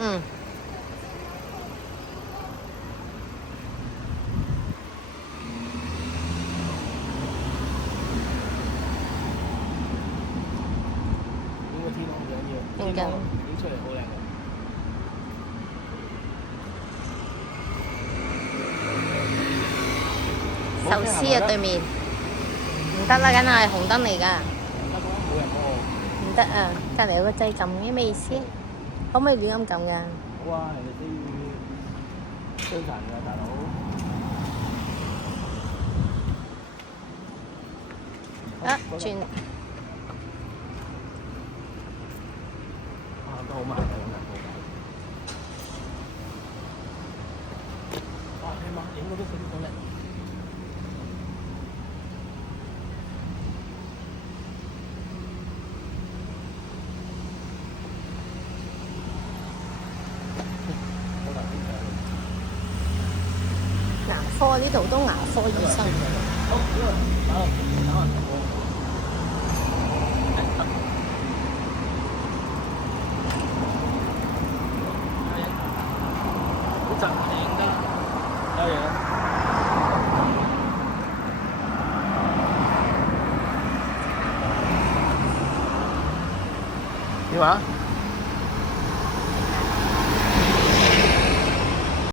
嗯。影個天空唔緊要，影緊影出嚟好靚嘅。壽司啊，對面唔得啦，梗係紅燈嚟㗎，冇人喎。唔得啊！隔離有個掣撳嘅咩意思？可唔可以亂咁撳㗎？好啊，人哋都要傷殘㗎，大佬。啊，轉啊，都好慢嘅咁樣。哇！你媽影嗰啲景好靚。牙科呢度都牙科醫生。好，呢個打打好窒靚得，有嘢。點話？